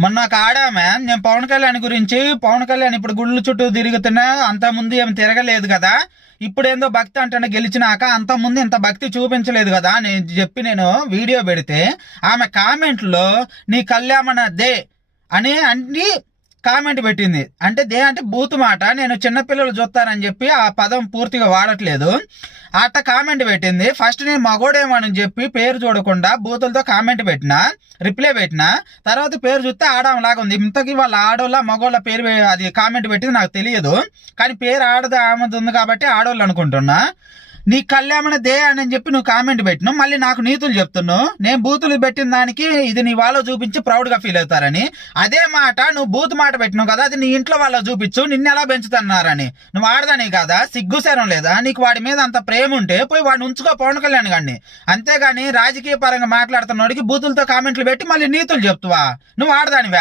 మొన్న ఒక ఆడామె నేను పవన్ కళ్యాణ్ గురించి, పవన్ కళ్యాణ్ ఇప్పుడు గుళ్ళు చుట్టూ తిరుగుతున్నా, అంత ముందు ఏమి తిరగలేదు కదా, ఇప్పుడు ఏందో భక్తి అంటే గెలిచినాక అంత ముందు ఇంత భక్తి చూపించలేదు కదా అని చెప్పి నేను వీడియో పెడితే ఆమె కామెంట్లో నీ కళ్యాణ దే అని అన్ని కామెంట్ పెట్టింది. అంటే దే అంటే బూతు మాట, నేను చిన్నపిల్లలు చూస్తానని చెప్పి ఆ పదం పూర్తిగా వాడట్లేదు. అట్ట కామెంట్ పెట్టింది. ఫస్ట్ నేను మగోడేమని చెప్పి పేరు చూడకుండా బూతులతో కామెంట్ పెట్టినా, రిప్లై పెట్టినా. తర్వాత పేరు చూస్తే ఆడలాగా ఉంది. ఇంతకీ వాళ్ళ ఆడోళ్ళ మగోళ్ళ పేరు అది కామెంట్ పెట్టింది నాకు తెలియదు, కానీ పేరు ఆడది ఆమెది ఉంది కాబట్టి ఆడోళ్ళు అనుకుంటున్నా. నీ కళ్యాణ దే అని చెప్పి నువ్వు కామెంట్ పెట్టినావు, మళ్ళీ నాకు నీతులు చెప్తున్నావు. నేను బూతులు పెట్టిన దానికి ఇది నీ వాళ్ళ చూపించి ప్రౌడ్గా ఫీల్ అవుతారని. అదే మాట నువ్వు బూత్ మాట పెట్టినావు కదా, అది నీ ఇంట్లో వాళ్ళ చూపించు, నిన్ను ఎలా పెంచుతున్నారని. నువ్వు ఆడదాని కదా, సిగ్గుసేరం లేదా నీకు? వాడి మీద అంత ప్రేమ ఉంటే పోయి వాడిని ఉంచుకో, పవన్ కళ్యాణ్ గారిని. అంతేగాని రాజకీయ పరంగా మాట్లాడుతున్నోడికి బూతులతో కామెంట్లు పెట్టి మళ్ళీ నీతులు చెప్తావా? నువ్వు ఆడదానివా?